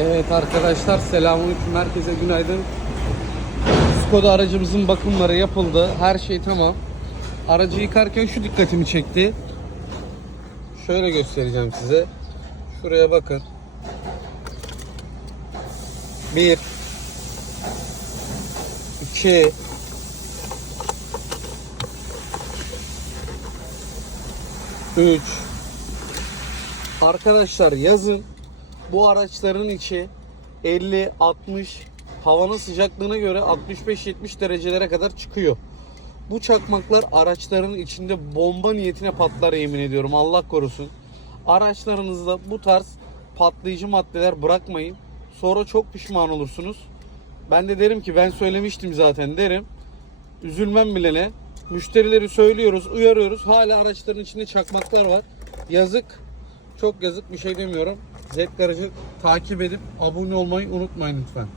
Evet arkadaşlar selamünaleyküm herkese günaydın. Skoda aracımızın bakımları yapıldı. Her şey tamam. Aracı yıkarken şu dikkatimi çekti. Şöyle göstereceğim size. Şuraya bakın. Bir. iki, Üç. Arkadaşlar yazın bu araçların içi 50, 60 havanın sıcaklığına göre 65-70 derecelere kadar çıkıyor. Bu çakmaklar araçların içinde bomba niyetine patlar yemin ediyorum Allah korusun. Araçlarınızda bu tarz patlayıcı maddeler bırakmayın. Sonra çok pişman olursunuz. Ben de derim ki ben söylemiştim zaten derim. Üzülmem bilene. Müşterileri söylüyoruz, uyarıyoruz. Hala araçların içinde çakmaklar var. Yazık. Çok yazık bir şey demiyorum. Z Garaj'ı takip edip abone olmayı unutmayın lütfen.